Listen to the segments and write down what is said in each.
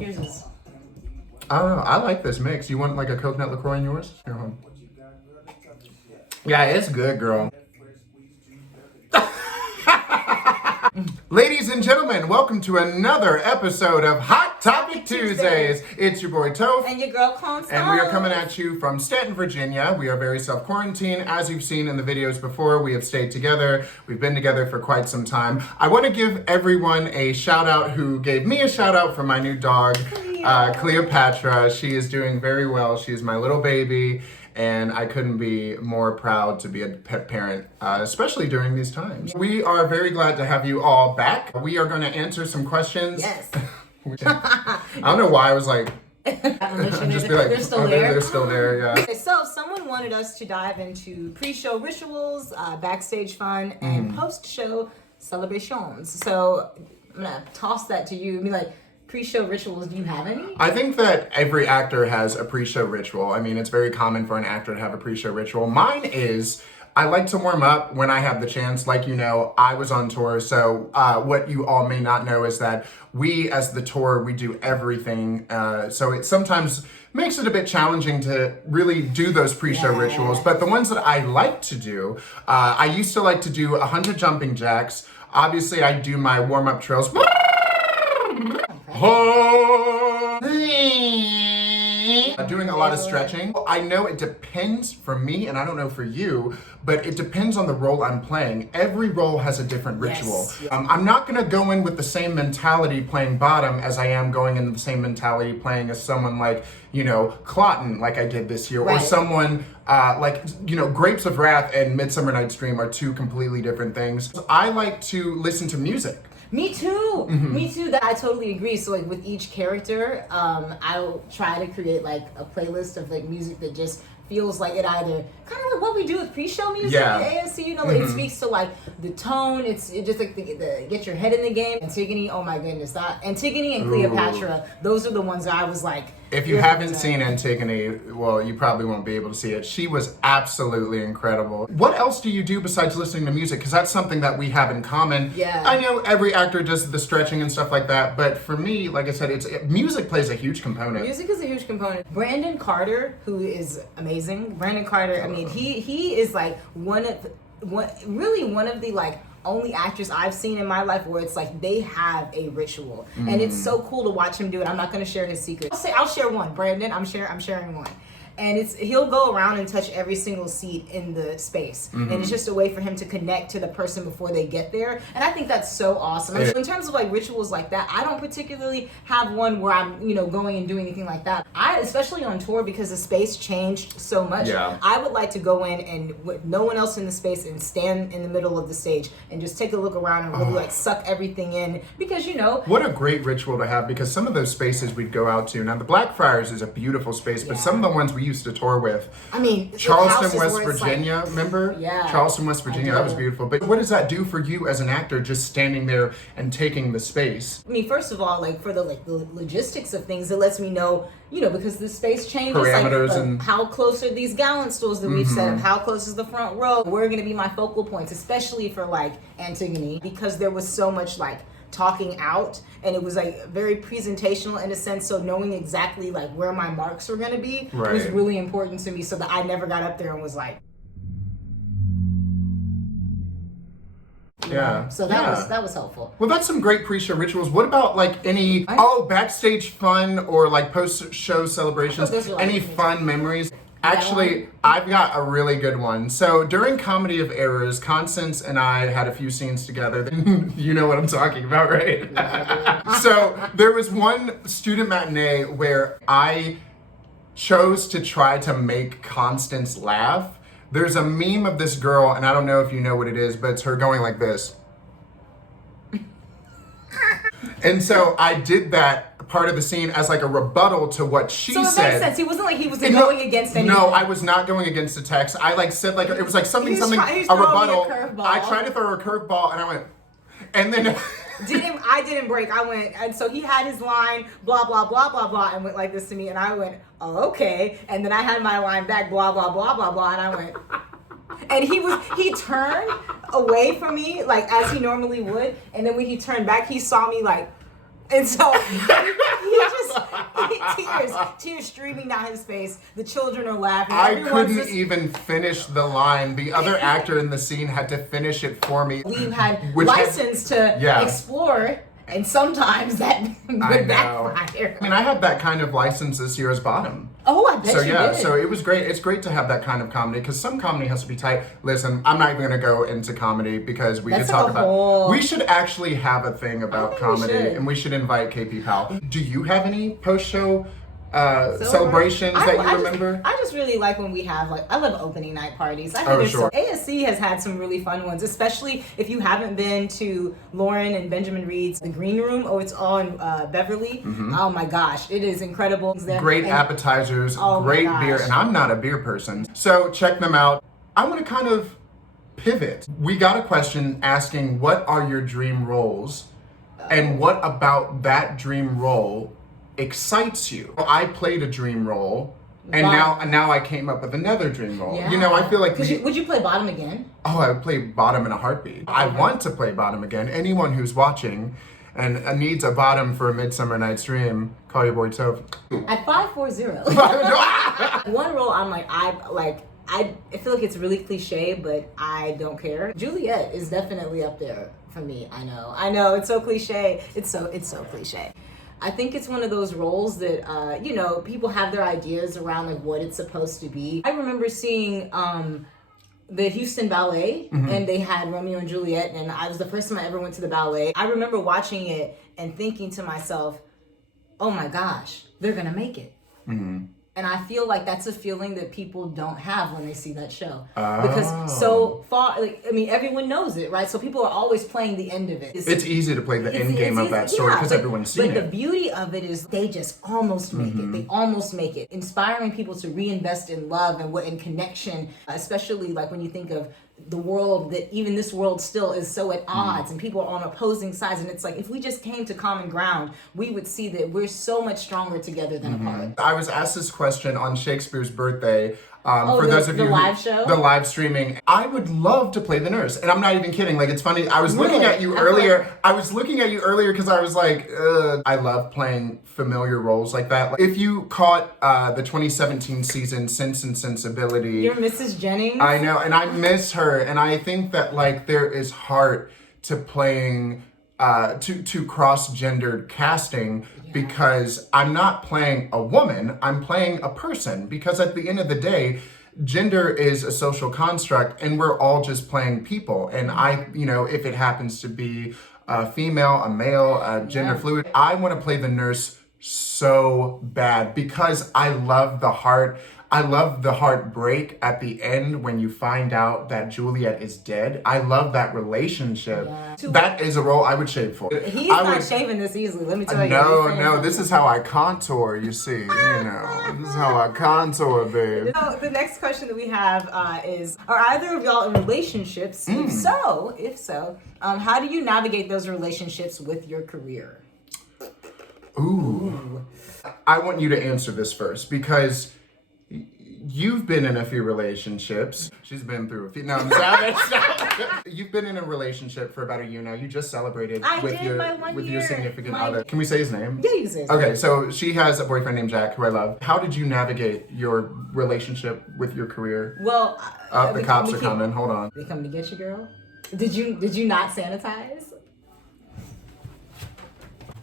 Yours is. I don't know. I like this mix. You want like a coconut LaCroix in yours? Yeah, it's good, girl. Ladies and gentlemen, welcome to another episode of Hot Topic Tuesdays. It's your boy Topher. And your girl Constance. And we are coming at you from Staunton, Virginia. We are very self-quarantined. As you've seen in the videos before, we have stayed together. We've been together for quite some time. I want to give everyone a shout out who gave me a shout out for my new dog, Cleopatra. She is doing very well. She is my little baby. And I couldn't be more proud to be a pet parent, especially during these times. We are very glad to have you all back. We are going to answer some questions. Yes. I don't know why I was like, just be like, they're still there. They're still there, yeah. Okay, so someone wanted us to dive into pre-show rituals, backstage fun, and post-show celebrations. So I'm gonna toss that to you and be like, pre-show rituals, do you have any? I think that every actor has a pre-show ritual. I mean, it's very common for an actor to have a pre-show ritual. Mine is, I like to warm up when I have the chance. Like, you know, I was on tour, so what you all may not know is that we, as the tour, we do everything. So it sometimes makes it a bit challenging to really do those pre-show rituals. But the ones that I like to do, I used to like to do 100 jumping jacks. Obviously, I do my warm-up trills. Doing a lot of stretching. I know it depends for me, and I don't know for you, but it depends on the role I'm playing. Every role has a different ritual. Yes. I'm not gonna go in with the same mentality playing bottom as I am going in the same mentality playing as someone like, you know, Claughton, like I did this year, or someone like, you know, Grapes of Wrath and Midsummer Night's Dream are two completely different things. I like to listen to music. Me too. Me too. That I totally agree. So like with each character, I'll try to create like a playlist of like music that just feels like it either kind of like what we do with pre-show music at ASC, you know, like it speaks to like the tone. It's just like the get your head in the game. Antigone, oh my goodness, that Antigone and Cleopatra, those are the ones that I was like. If you haven't seen Antigone, well, you probably won't be able to see it. She was absolutely incredible. What else do you do besides listening to music? Because that's something that we have in common. Yeah. I know every actor does the stretching and stuff like that, but for me, like I said, music plays a huge component. Music is a huge component. Brandon Carter, who is amazing. Brandon Carter, I mean, he is like one of the like only actors I've seen in my life where it's like they have a ritual, and it's so cool to watch him do it. I'm not going to share his secrets. I'll share one. Brandon, I'm sharing one. And he'll go around and touch every single seat in the space. And it's just a way for him to connect to the person before they get there. And I think that's so awesome. In terms of like rituals like that, I don't particularly have one where I'm, you know, going and doing anything like that. Especially on tour, because the space changed so much. Yeah. I would like to go in and with no one else in the space and stand in the middle of the stage and just take a look around and really like suck everything in, because, you know. What a great ritual to have, because some of those spaces we'd go out to. Now the Blackfriars is a beautiful space, but some of the ones we used to tour with. I mean, Charleston, West Virginia, remember? Yeah. Charleston, West Virginia, that was beautiful. But what does that do for you as an actor, just standing there and taking the space? I mean, first of all, like for the logistics of things, it lets me know, you know, because the space changes, parameters, like, and how close are these gallant stools that we've set up? How close is the front row? Where are going to be my focal points, especially for like Antigone, because there was so much like talking out, and it was like very presentational in a sense, so knowing exactly like where my marks were going to be was really important to me, so that I never got up there and was like, so that was helpful. Well, that's some great pre-show rituals. What about like any backstage fun or like post-show celebrations? Any fun memories? Actually, I've got a really good one. So during Comedy of Errors, Constance and I had a few scenes together. You know what I'm talking about, right? So there was one student matinee where I chose to try to make Constance laugh. There's a meme of this girl, and I don't know if you know what it is, but it's her going like this. And so I did that part of the scene as like a rebuttal to what she said. So it makes sense. He wasn't like he was going against anything. No, I was not going against the text. I like said like it was like something a rebuttal. I tried to throw her a curveball, and I went, and then I didn't break. I went, and so he had his line, blah blah blah blah blah, and went like this to me, and I went, oh, okay, and then I had my line back, blah blah blah blah blah, and I went. And he turned away from me like as he normally would, and then when he turned back, he saw me like, and so he just tears streaming down his face. The children are laughing. I Everyone's couldn't even finish the line. The other actor in the scene had to finish it for me. We've had license to explore, and sometimes that would backfire. I mean, I had that kind of license this year as Bottom. Oh, I bet you did. So it was great. It's great to have that kind of comedy because some comedy has to be tight. Listen, I'm not even going to go into comedy because we could talk about. We should actually have a thing about comedy, and we should invite KP Powell. Do you have any post-show celebrations that you remember? I just really like when we have I love opening night parties. I think ASC has had some really fun ones, especially if you haven't been to Lauren and Benjamin Reed's The Green Room. Oh, it's on Beverly. Oh my gosh, it is incredible. Great appetizers, great beer, and I'm not a beer person, so check them out. I want to kind of pivot. We got a question asking, what are your dream roles, and what about that dream role excites you? I played a dream role, and now I came up with another dream role. Yeah. You know, I feel like would you play Bottom again? Oh, I would play Bottom in a heartbeat. I want to play Bottom again. Anyone who's watching and needs a Bottom for a Midsummer Night's Dream, call your boy Topher. At 540. One role I feel like it's really cliche, but I don't care. Juliet is definitely up there for me. I know, it's so cliche. It's so cliche. I think it's one of those roles that, people have their ideas around what it's supposed to be. I remember seeing the Houston Ballet, and they had Romeo and Juliet, and I was the first time I ever went to the ballet. I remember watching it and thinking to myself, oh my gosh, they're gonna make it. And I feel like that's a feeling that people don't have when they see that show. Because so far, everyone knows it, right? So people are always playing the end of it. It's easy to play the end game of that story because everyone's seen it. But the beauty of it is they just almost make it. They almost make it. Inspiring people to reinvest in love and in connection, especially when you think of the world, that even this world still is so at odds and people are on opposing sides, and it's if we just came to common ground, we would see that we're so much stronger together than apart. I was asked this question on Shakespeare's birthday. For those of you the live show? The live streaming. I would love to play the nurse, and I'm not even kidding. It's funny. I was looking at you earlier. I was looking at you earlier because I was like, I love playing familiar roles like that. If you caught the 2017 season Sense and Sensibility, you're Mrs. Jennings. I know, and I miss her, and I think that there is heart to playing to cross-gendered casting. Because I'm not playing a woman, I'm playing a person. Because at the end of the day, gender is a social construct and we're all just playing people. And if it happens to be a female, a male, gender fluid, I want to play the nurse so bad because I love the heart. I love the heartbreak at the end when you find out that Juliet is dead. I love that relationship. Yeah. That is a role I would shave for. He's not shaving this easily, let me tell you. No, this is how I contour, you see. This is how I contour, babe. So the next question that we have is, are either of y'all in relationships? If so, how do you navigate those relationships with your career? Ooh. I want you to answer this first because you've been in a few relationships. She's been through a few. No, I'm sorry. You've been in a relationship for about a year now. You just celebrated with your significant other. Can we say his name? Yeah, you can say his name. Okay, so she has a boyfriend named Jack, who I love. How did you navigate your relationship with your career? Well, the cops are coming. Hold on. They coming to get you, girl? Did you not sanitize?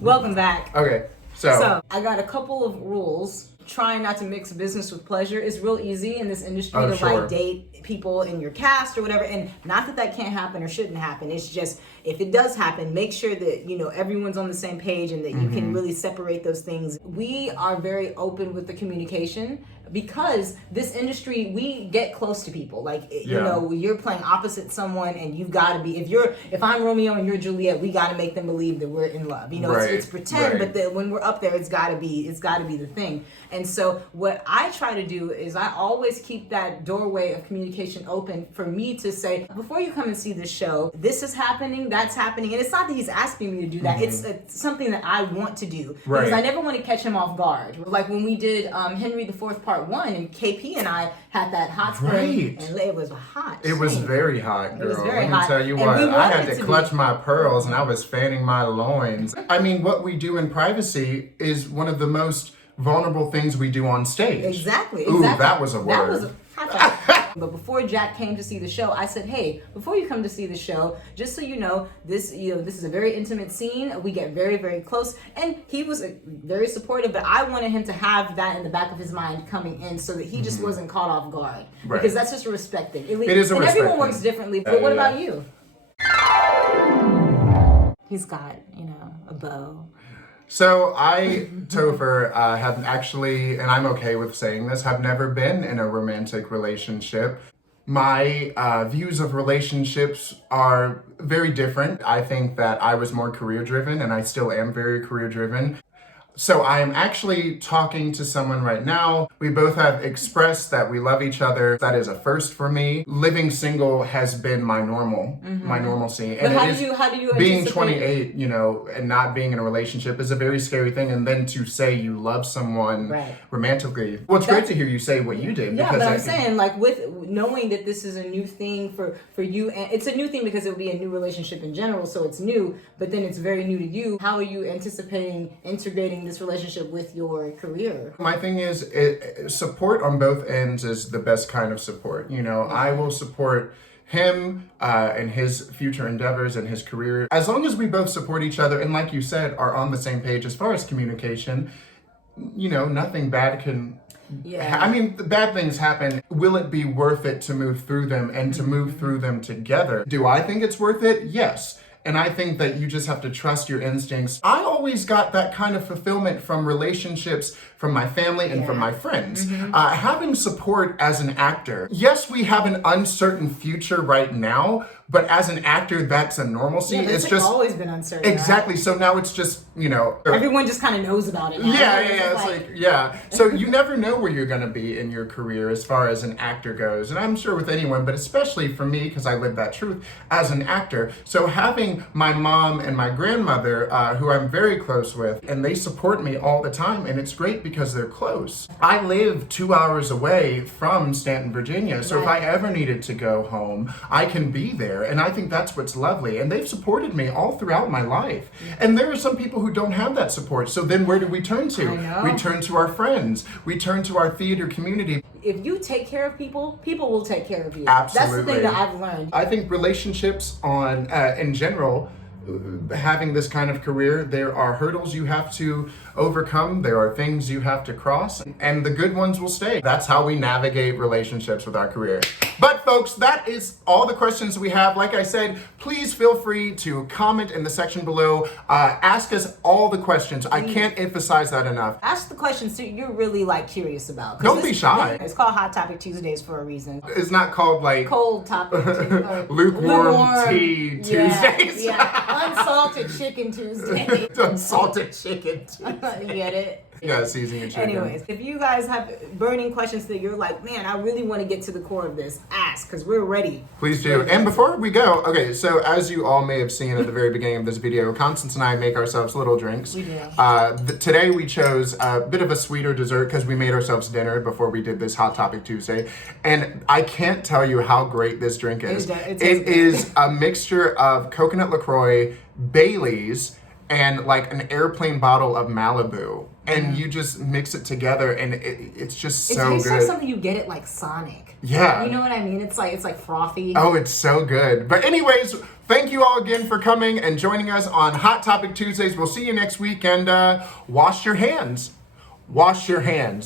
Welcome back. Okay, so I got a couple of rules. Trying not to mix business with pleasure is real easy in this industry to date people in your cast or whatever, and not that can't happen or shouldn't happen. It's just, if it does happen, make sure that everyone's on the same page and that you can really separate those things. We are very open with the communication because this industry, we get close to people. You're playing opposite someone and you've got to be, if I'm Romeo and you're Juliet, we got to make them believe that we're in love. It's pretend, but then when we're up there, it's got to be the thing. And so what I try to do is I always keep that doorway of communication open for me to say, before you come and see this show, this is happening, that's happening. And it's not that he's asking me to do that. It's something that I want to do. Because I never want to catch him off guard. Like when we did Henry IV Part 1 and KP and I had that hot spring. And it was hot. It was very hot, girl. It was very hot. Let me tell you what, I had to clutch my pearls and I was fanning my loins. I mean, what we do in privacy is one of the most vulnerable things we do on stage. Exactly. Ooh, that was a word. That was a high five. But before Jack came to see the show, I said, hey, before you come to see the show, just so you know, this is a very intimate scene. We get very, very close. And he was very supportive, but I wanted him to have that in the back of his mind coming in so that he just wasn't caught off guard. Right. Because that's just a respect thing. It is a and respect everyone thing. works differently. But what about you? He's got, a bow. So I, Topher, have actually, and I'm okay with saying this, have never been in a romantic relationship. My views of relationships are very different. I think that I was more career-driven, and I still am very career-driven. So I am actually talking to someone right now. We both have expressed that we love each other. That is a first for me. Living single has been my normalcy. And how do you being anticipate... 28, and not being in a relationship is a very scary thing. And then to say you love someone romantically. Well, it's great to hear you say what you did. Yeah, but I'm saying, like, with knowing that this is a new thing for you, and it's a new thing because it would be a new relationship in general, so it's new, but then it's very new to you. How are you anticipating integrating this relationship with your career? My thing is, support on both ends is the best kind of support. I will support him and his future endeavors and his career. As long as we both support each other and, like you said, are on the same page as far as communication, nothing bad can... Yeah. I mean, bad things happen. Will it be worth it to move through them and to move through them together? Do I think it's worth it? Yes. And I think that you just have to trust your instincts. I always got that kind of fulfillment from relationships, from my family and from my friends. Having support as an actor. Yes, we have an uncertain future right now, but as an actor, that's a normalcy. It's just always been uncertain. Exactly. Right? So now it's just, everyone just kind of knows about it now. Yeah. So you never know where you're going to be in your career as far as an actor goes. And I'm sure with anyone, but especially for me, because I live that truth as an actor. So having my mom and my grandmother, who I'm very close with, and they support me all the time, and it's great because they're close. I live 2 hours away from Staunton, Virginia, so if I ever needed to go home, I can be there, and I think that's what's lovely, and they've supported me all throughout my life. And there are some people who don't have that support, so then where do we turn to? We turn to our friends. We turn to our theater community. If you take care of people, people will take care of you. Absolutely. That's the thing that I've learned. I think relationships in general, having this kind of career, there are hurdles you have to overcome. There are things you have to cross, and the good ones will stay. That's how we navigate relationships with our career. But folks, that is all the questions we have. Like I said, please feel free to comment in the section below. Ask us all the questions. I can't emphasize that enough. Ask the questions you're really curious about. Don't be shy. It's called Hot Topic Tuesdays for a reason. It's not called Cold Topic lukewarm tea Tuesdays. Unsalted Chicken Tuesday. Unsalted Chicken Tuesday. You get it? Yeah, seasoning chicken. Anyways, if you guys have burning questions that you're like, man, I really want to get to the core of this, ask, because we're ready. Please do. And before we go, okay, so as you all may have seen at the very beginning of this video, Constance and I make ourselves little drinks. We do. Today we chose a bit of a sweeter dessert because we made ourselves dinner before we did this Hot Topic Tuesday. And I can't tell you how great this drink is. It is a mixture of coconut LaCroix, Bailey's, and an airplane bottle of Malibu. And you just mix it together, and it's just so good. It's like something you get at Sonic. Yeah. You know what I mean? It's like frothy. Oh, it's so good. But anyways, thank you all again for coming and joining us on Hot Topic Tuesdays. We'll see you next week, and wash your hands. Wash your hands.